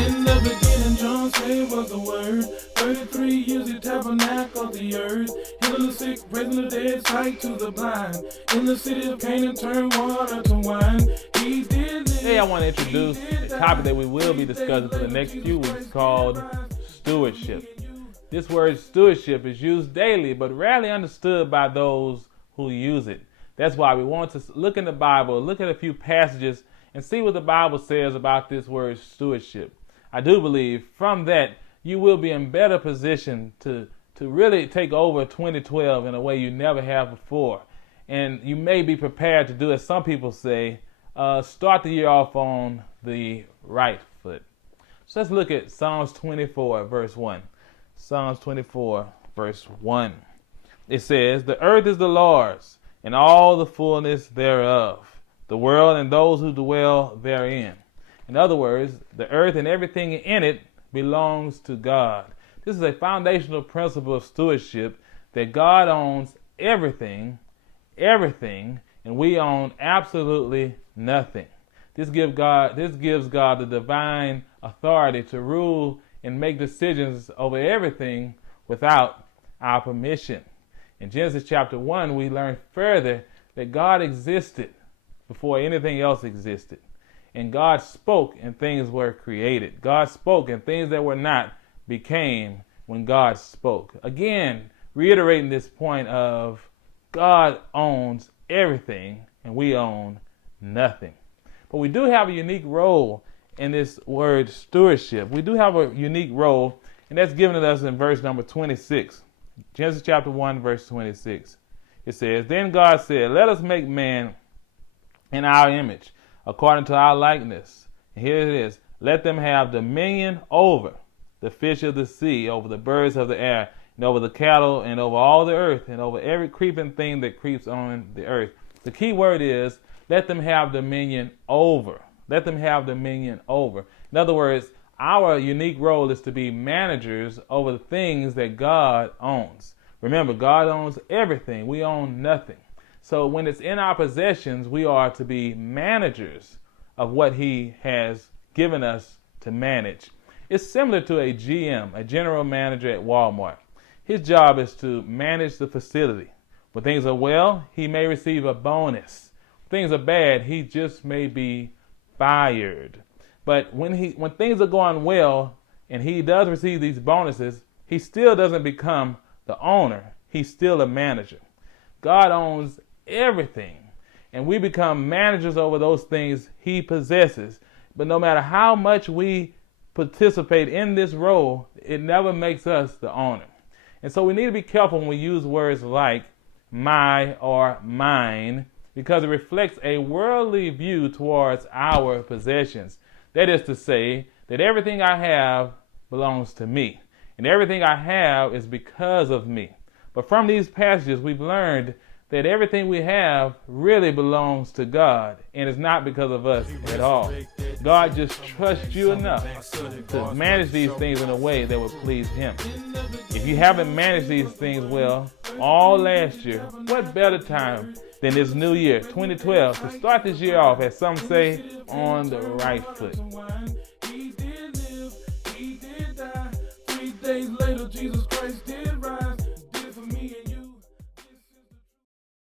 In the beginning, John said was the word. 33 years he tabernacled the earth. Healing the sick, raising the dead, sight to the blind. In the city of Canaan, turned water to wine. He did this. Today I want to introduce a topic that we will be discussing for the next few weeks called stewardship. This word stewardship is used daily but rarely understood by those who use it. That's why we want to look in the Bible, look at a few passages, and see what the Bible says about this word stewardship. I do believe from that you will be in better position to really take over 2012 in a way you never have before. And you may be prepared to do, as some people say, start the year off on the right foot. So let's look at Psalms 24, verse 1. Psalms 24, verse 1. It says, "The earth is the Lord's, and all the fullness thereof, the world and those who dwell therein." In other words, the earth and everything in it belongs to God. This is a foundational principle of stewardship, that God owns everything, and we own absolutely nothing. This gives God the divine authority to rule and make decisions over everything without our permission. In Genesis chapter 1, we learn further that God existed before anything else existed. And God spoke and things were created. God spoke and things that were not became when God spoke. Again, reiterating this point of God owns everything and we own nothing. But we do have a unique role in this word stewardship. We do have a unique role, and that's given to us in verse number 26. Genesis chapter 1, verse 26. It says, "Then God said, let us make man in our image, according to our likeness." And here it is. "Let them have dominion over the fish of the sea, over the birds of the air, and over the cattle, and over all the earth, and over every creeping thing that creeps on the earth." The key word is, let them have dominion over. Let them have dominion over. In other words, our unique role is to be managers over the things that God owns. Remember, God owns everything. We own nothing. So when it's in our possessions, we are to be managers of what He has given us to manage. It's similar to a GM, a general manager at Walmart. His job is to manage the facility. When things are well, he may receive a bonus. When things are bad, he just may be fired. But when things are going well and he does receive these bonuses, he still doesn't become the owner. He's still a manager. God owns everything, and we become managers over those things He possesses. But no matter how much we participate in this role, it never makes us the owner. And so we need to be careful when we use words like my or mine, because it reflects a worldly view towards our possessions. That is to say, that everything I have belongs to me, and everything I have is because of me. But from these passages, we've learned that everything we have really belongs to God, and it's not because of us at all. God just trusts you enough to manage these things in a way that would please Him. If you haven't managed these things well all last year, what better time than this new year, 2012, to start this year off, as some say, on the right foot. He did live, he did die. 3 days later, Jesus Christ did